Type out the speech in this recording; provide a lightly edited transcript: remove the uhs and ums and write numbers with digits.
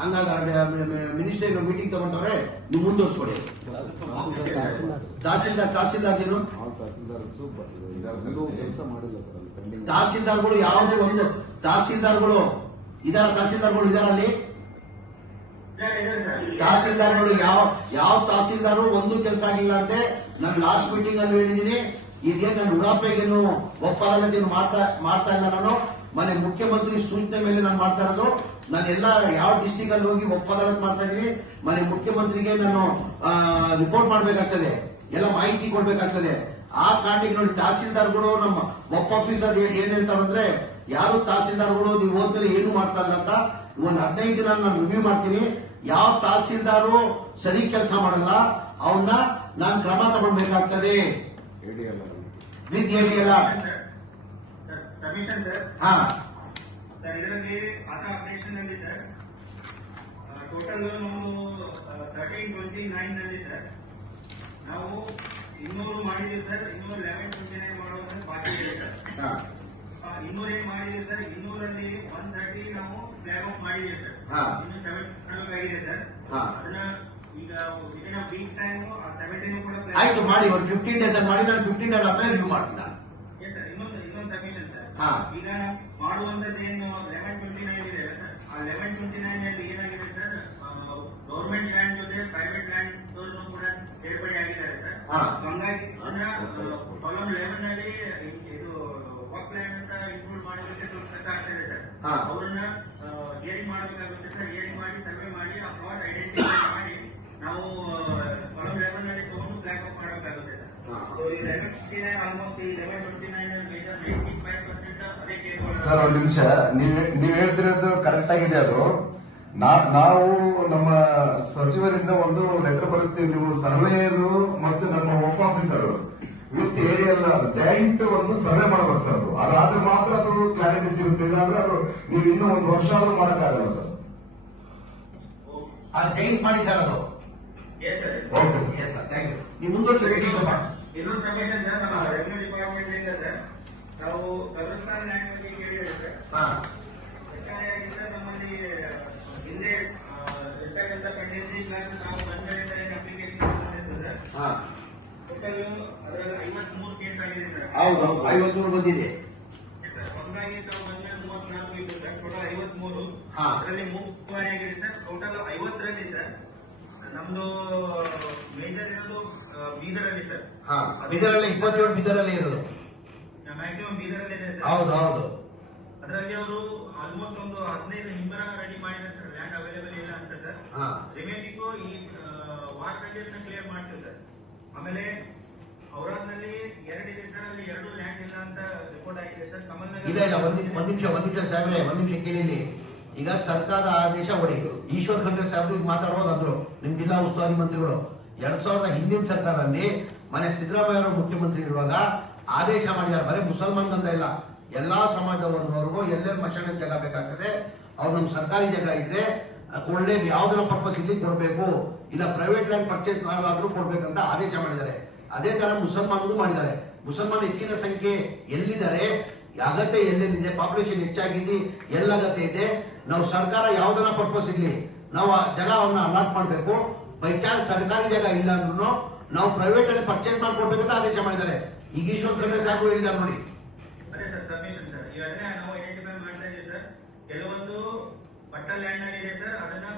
ಹಂಗಾಗಿ minister meeting ತಗೊಂಡವ್ರೆ, ನೀವು ಮುಂದುವರ್ಸ್ಕೊಡಿ. ತಹಸೀಲ್ದಾರ್ ಏನು ತಹಸೀಲ್ದಾರ್ಗಳು ಯಾವ್ದು ಒಂದು ತಹಸೀಲ್ದಾರ್ಗಳು ಇದಾರಲ್ಲಿ ತಹಸೀಲ್ದಾರ್ಗಳು ಯಾವ ತಹಸೀಲ್ದಾರು ಒಂದು ಕೆಲಸ ಆಗಿಲ್ಲ ಅಂತೆ. ನಾನು ಲಾಸ್ಟ್ ಮೀಟಿಂಗ್ ಅಲ್ಲಿ ಹೇಳಿದೀನಿ, ಇದೇನು ನನ್ನ ಉಡಾಪೆಗೇನು ಒಪ್ಪಂದ ಮಾಡ್ತಾ ಇಲ್ಲ. ನಾನು ಮನೆ ಮುಖ್ಯಮಂತ್ರಿ ಸೂಚನೆ ಮೇಲೆ ನಾನು ಮಾಡ್ತಾ ಇರೋದು. ನಾನೆಲ್ಲ ಯಾವ ಡಿಸ್ಟಿಕ್ ಅಲ್ಲಿ ಹೋಗಿ ಒಪ್ಪಂದ ಮಾಡ್ತಾ ಇದೀನಿ. ಮನೆ ಮುಖ್ಯಮಂತ್ರಿಗೆ ನಾನು ರಿಪೋರ್ಟ್ ಮಾಡ್ಬೇಕಾಗ್ತದೆ, ಎಲ್ಲ ಮಾಹಿತಿ ಕೊಡ್ಬೇಕಾಗ್ತದೆ. ಆ ಕಾರಣಕ್ಕೆ ನೋಡಿ ತಹಸೀಲ್ದಾರ್ಗಳು ನಮ್ಮ ಒಪ್ಪ ಆಫೀಸರ್ ಏನ್ ಹೇಳ್ತಾರಂದ್ರೆ, ಯಾರು ತಹಸೀಲ್ದಾರ್ಗಳು ನೀವು ಹೋದ್ಮೇಲೆ ಏನು ಮಾಡ್ತಾ ಇಲ್ಲ ಅಂತ ಒಂದು 15 ದಿನ ನಾನು ರಿವ್ಯೂ ಮಾಡ್ತೀನಿ. ಯಾವ ತಹಸೀಲ್ದಾರು ಸರಿ ಕೆಲಸ ಮಾಡಲ್ಲ ಅವನ್ನ ನಾನು ಕ್ರಮ ತಗೊಳ್ಬೇಕಾಗ್ತದೆ. With ADLR submission sir. ಹಾ ಸರ್, ಇದರಲ್ಲಿ ಖಾತಾ ಅಪ್ಡೇಷನ್ ನಲ್ಲಿ ಸರ್ ಟೋಟಲ್ ನಮ್ಮದು 1329 ನಲ್ಲಿ ಸರ್ ನಾವು 200 ಮಾಡಿದೀವಿ ಸರ್. 1129 ಮಾಡೋದನ್ನ ಬಾಕಿ ಇದೆ ಸರ್. 200 ಏನ್ ಮಾಡಿದೀವಿ ಸರ್, 200ರಲ್ಲಿ 130 ನಾವು ಫ್ಲಾಗ್ ಆಫ್ ಮಾಡಿದೀವಿ ಸರ್. ಇನ್ನು 7 ಮಾಡಬೇಕಾಗಿದೆ ಸರ್. ಅದನ್ನ ಈಗ ವಿದಿನ್ ಅ ವೀಕ್ಸ್ ಟೈಮ್ 17 ಕೂಡ ಆಯ್ತು ಮಾಡಿ. ಒಂದು 15 ಡೇಸ್ ಮಾಡಿ ನಾನು 15 ಡೇಸ್ ಆದ್ರೆ ರಿವ್ಯೂ ಮಾಡ್ತೀನಿ. ಇನ್ನೊಂದು ಸಬ್ಮಿಷನ್ ಸರ್. ಈಗ ಮಾಡುವಂತದ್ದು ಏನು 1129 ಇದೆ ಸರ್. ಆ 1129 ಅಲ್ಲಿ ಏನಾಗಿದೆ ಸರ್, ಗವರ್ಮೆಂಟ್ ಲ್ಯಾಂಡ್ ಜೊತೆ ಪ್ರೈವೇಟ್ ಲ್ಯಾಂಡ್ ಕೂಡ ಸೇರ್ಪಡೆ ಆಗಿದ್ದಾರೆ ಸರ್. ಹಂಗಾಗಿ ಕಾಲಮ್ 11 ನಲ್ಲಿ ಇದು ವರ್ಕ್ ಲ್ಯಾಂಡ್ ಅಂತ ಇನ್ಕ್ಲೂಡ್ ಮಾಡೋದಕ್ಕೆ ಸ್ವಲ್ಪ ಕಷ್ಟ ಆಗ್ತದೆ ಸರ್. ಅವ್ರನ್ನ ಹಿಯರಿಂಗ್ ಮಾಡಬೇಕಾಗುತ್ತೆ ಸರ್. ಹಿಯರಿಂಗ್ ಮಾಡಿ ಸರ್ವೆ ಮಾಡಿ ಆ ಪ್ಲಾಟ್ ಐಡೆಂಟಿಫೈ ಮಾಡಿ ನಾವು ಕಾಲಮ್ 11 ನಲ್ಲಿ ತಗೊಂಡು ಬ್ಲಾಕ್ ಆಫ್ ಮಾಡಬೇಕಾಗುತ್ತೆ ಸರ್. ಸೊ ಈ 1159 ಆಲ್ಮೋಸ್ಟ್ ಈ 1129 ಮೇಜರ್ 95% ಅದೇ ಕೇಸ್ಗಳು ಸರ್. ಒಂದು ನಿಮಿಷ, ನೀವ್ ಹೇಳ್ತಿರೋದು ಕರೆಕ್ಟ್ ಆಗಿದೆ. ಅದು ನಾವು ನಮ್ಮ ಸಚಿವರಿಂದ ಒಂದು ಲೆಟರ್ ಬರುತ್ತೆ, ನೀವು ಸರ್ವೇಯರು ಮತ್ತು ನಮ್ಮ ಒಫ್ ಆಫೀಸರ್ ವಿತ್ ಏರಿಯಲ್ ಜಾಯಿಂಟ್ ಒಂದು ಸರ್ವೆ ಮಾಡ್ಬೇಕು ಸರ್. ಅದಾದ್ರೆ ಮಾತ್ರ ಅದು ಕ್ಲಾರಿಟಿ ಸಿಗುತ್ತೆ. ಇಲ್ಲಾಂದ್ರೆ ಅದು ನೀವು ಇನ್ನೂ 1 ವರ್ಷ ಆದ್ರೂ ಮಾಡಕ್ಕಾಗಲ್ಲ ಸರ್. ಆ ಜಾಯಿಂಟ್ ಮಾಡಿ ಸರ್ ಅದು. Okay sir, thank you. ನೀವು ಮುಂದುವರಿಸಿ. ಇನ್ನೊಂದು ಸಬ್ಮಿಷನ್ ಸರ್, ನಮ್ಮ ರೆವಿನ್ಯೂ ಡಿಪಾರ್ಟ್ಮೆಂಟ್ ಇಂದ ಸರ್ ನಾವು ಕಬ್ರಸ್ತಾನ್ ಲ್ಯಾಂಡ್ ಬಗ್ಗೆ ಕೇಳಿದ್ದೇವೆ ಸರ್. ಒಟ್ಟಾರೆಯಾಗಿ ಸರ್ ನಮ್ಮಲ್ಲಿ ಹಿಂದೆ ಇರ್ತಕ್ಕಂಥ ಕಂಡೆನ್ಸಿ ಕ್ಲಾಸ್ ನಾವು ಬಂದ್ಮೇಲಿಂದ ಏನು ಅಪ್ಲಿಕೇಶನ್ ಬಂದಿತ್ತು ಸರ್. ಟೋಟಲ್ ಅದರಲ್ಲಿ 53 ಕೇಸ್ ಆಗಿದೆ ಸರ್. ಹೌದು, 53 ಬಂದಿದೆ ಸರ್. ಹಂಗಾಗಿ ತಾವು ಬಂದ್ಮೇಲೆ 34 ಇತ್ತು ಸರ್. ಟೋಟಲ್ 53. ಅದರಲ್ಲಿ 3 ಆಗಿದೆ ಸರ್. ಟೋಟಲ್ 50ರಲ್ಲಿ ಸರ್ ನಮ್ದು ಮೇಜರ್ ಇರೋದು ಬೀದರಲ್ಲಿ ಸರ್. ಬೀದರಲ್ಲಿ 27 ಬೀದರಲ್ಲಿ ಇರೋದು, ಮ್ಯಾಕ್ಸಿಮಮ್ ಬೀದರಲ್ಲಿ ಇದೆ ಸರ್. ಹೌದು ಹೌದು. ಅದರಲ್ಲಿ ಅವರು ಆಲ್ಮೋಸ್ಟ್ ಒಂದು 15 ಹಿಂಬರ ರೆಡಿ ಮಾಡಿದ್ದಾರೆ ಸರ್. ಲ್ಯಾಂಡ್ ಅವೈಲೇಬಲ್ ಇಲ್ಲ ಅಂತ ಸರ್. ರಿಮೈನಿಂಗ್ ಈ ವಾರದಲ್ಲಿ ಕ್ಲಿಯರ್ ಮಾಡ್ತೀವಿ ಸರ್. ಆಮೇಲೆ ಔರಾದ್ನಲ್ಲಿ 2 ಇದೆ ಸರ್. ಅಲ್ಲಿ 2 ಲ್ಯಾಂಡ್ ಇಲ್ಲ ಅಂತ ರಿಪೋರ್ಟ್ ಆಗಿದೆ ಸರ್. ಕಮಲ್ನಗರ್ ಇಲ್ಲ ಒಂದ್ ನಿಮಿಷ ಸಾಹೇಬ್ರೆ, ಒಂದ್ ನಿಮಿಷ ಕೇಳಿ. ಈಗ ಸರ್ಕಾರ ಆದೇಶ ಹೊಡಿ. ಈಶ್ವರ್ ಖಂಡ್ರೆ ಸಾಹೇಬ್ರು ಮಾತಾಡುವಾಗ ಅಂದ್ರು, ನಿಮ್ ಜಿಲ್ಲಾ ಉಸ್ತುವಾರಿ ಮಂತ್ರಿಗಳು 2000 ಹಿಂದಿನ ಸರ್ಕಾರದಲ್ಲಿ ಮನೆ ಸಿದ್ದರಾಮಯ್ಯ ಅವರು ಮುಖ್ಯಮಂತ್ರಿ ಇರುವಾಗ ಆದೇಶ ಮಾಡಿದ್ದಾರೆ. ಬರೀ ಮುಸಲ್ಮಾನ್ ಅಂತ ಇಲ್ಲ, ಎಲ್ಲಾ ಸಮಾಜದ ವರ್ಗವರೆಗೂ ಎಲ್ಲೆಲ್ಲಿ ಮಶಾನ ಜಾಗ ಬೇಕಾಗ್ತದೆ ಅವ್ರು ನಮ್ ಸರ್ಕಾರಿ ಜಾಗ ಇದ್ರೆ ಒಳ್ಳೆ ಯಾವ್ದನ್ನ ಪರ್ಪಸ್ ಇಲ್ಲಿ ಕೊಡ್ಬೇಕು, ಇಲ್ಲ ಪ್ರೈವೇಟ್ ಲ್ಯಾಂಡ್ ಪರ್ಚೇಸ್ ಮಾಡಲಾದ್ರೂ ಕೊಡ್ಬೇಕಂತ ಆದೇಶ ಮಾಡಿದ್ದಾರೆ. ಅದೇ ತರ ಮುಸಲ್ಮಾನ್ಗೂ ಮಾಡಿದ್ದಾರೆ. ಮುಸಲ್ಮಾನ್ ಹೆಚ್ಚಿನ ಸಂಖ್ಯೆ ಎಲ್ಲಿದ್ದಾರೆ, ಅಗತ್ಯ ಎಲ್ಲೆಲ್ಲಿದೆ, ಪಾಪ್ಯುಲೇಷನ್ ಹೆಚ್ಚಾಗಿದೆ, ಎಲ್ಲ ಅಗತ್ಯ ಇದೆ, ನಾವು ಸರ್ಕಾರ ಯಾವ್ದನ್ನ ಪರ್ಪಸ್ ಇರ್ಲಿ ನಾವು ಆ ಜಾಗವನ್ನ ಅಲಾಟ್ ಮಾಡಬೇಕು. ಬೈ ಚಾನ್ಸ್ ಸರ್ಕಾರಿ ಜಾಗ ಇಲ್ಲ ಅಂದ್ರೂ ನಾವು ಪ್ರೈವೇಟ್ ಅಲ್ಲಿ ಪರ್ಚೇಸ್ ಮಾಡ್ಕೊಡ್ಬೇಕಂತ ಆದೇಶ ಮಾಡಿದ್ದಾರೆ. ಈಗ ಈಶ್ವರ್ ಖಂಡ್ರೆ ಸಾಕು ಹೇಳಿದ್ದಾರೆ ನೋಡಿ. ಅದೇ ಸರ್ ಸಬ್ಮಿಷನ್ ಸರ್. ಈಗಾಗಲೇ ನಾವು ಐಡೆಂಟಿಫೈ ಮಾಡ್ತಾ ಇದ್ದೀವಿ ಸರ್. ಕೆಲವೊಂದು ಪಟ್ಟ ಲ್ಯಾಂಡ್ ನಲ್ಲಿ ಇದೆ ಸರ್. ಅದನ್ನ